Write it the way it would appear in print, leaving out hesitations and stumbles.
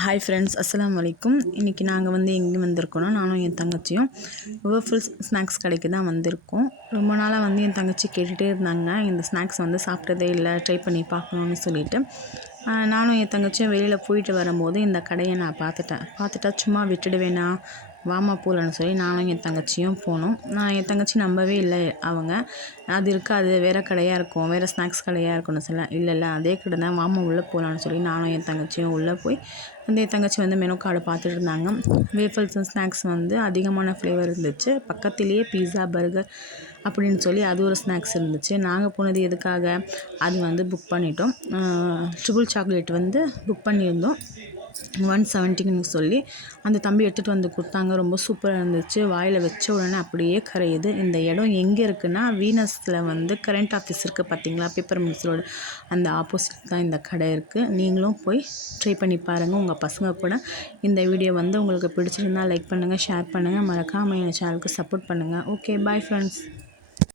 Hi friends, அஸ்ஸலாமு அலைக்கும். இன்றைக்கி நாங்கள் எங்கே வந்திருக்கோன்னா, நானும் என் தங்கச்சியும் வேஃபிள்ஸ் ஸ்நாக்ஸ் கடைக்கு தான் வந்திருக்கோம். ரொம்ப நாளாக என் தங்கச்சி கேட்டுகிட்டே இருந்தாங்க, இந்த ஸ்நாக்ஸ் சாப்பிட்டதே இல்லை, ட்ரை பண்ணி பார்க்கணுன்னு சொல்லிட்டு. நானும் என் தங்கச்சியும் வெளியில் போயிட்டு வரும்போது இந்த கடையை நான் பார்த்துட்டா சும்மா விட்டுடுவேனா, வாமா போகலான்னு சொல்லி நானும் என் தங்கச்சியும் போனோம். என் தங்கச்சி நம்பவே இல்லை. அது இருக்காது, வேறு கடையாக இருக்கும், வேறு ஸ்நாக்ஸ் கடையாக இருக்கும்னு சொல்ல, இல்லை அதே கடை தான், வாமா உள்ளே போகலான்னு சொல்லி நானும் என் தங்கச்சியும் உள்ளே போய் என் தங்கச்சி மெனு கார்டு பார்த்துட்டு இருந்தாங்க. வேஃபிள்ஸ் ஸ்நாக்ஸ் அதிகமான ஃப்ளேவர் இருந்துச்சு. பக்கத்துலேயே பீஸா, பர்கர் அப்படின்னு சொல்லி அது ஒரு ஸ்நாக்ஸ் இருந்துச்சு. நாங்கள் போனது எதுக்காக, அது புக் பண்ணிட்டோம். ட்ரிபிள் சாக்லேட் புக் பண்ணியிருந்தோம். 170ன்னு சொல்லி அந்த தம்பி எடுத்துகிட்டு கொடுத்தாங்க. ரொம்ப சூப்பராக இருந்துச்சு. வாயில் வச்ச உடனே அப்படியே கரையுது. இந்த இடம் எங்கே இருக்குன்னா, வீனஸில் கரண்ட் ஆஃபீஸ் இருக்குது பார்த்தீங்களா, பேப்பர் மில்ஸோட அந்த ஆப்போசிட் தான் இந்த கடை இருக்குது. நீங்களும் போய் ட்ரை பண்ணி பாருங்கள் உங்கள் பசங்க கூட. இந்த வீடியோ உங்களுக்கு பிடிச்சிருந்தால் லைக் பண்ணுங்கள், ஷேர் பண்ணுங்கள், மறக்காமல் என் சேனலுக்கு சப்போர்ட் பண்ணுங்கள். Okay, bye friends.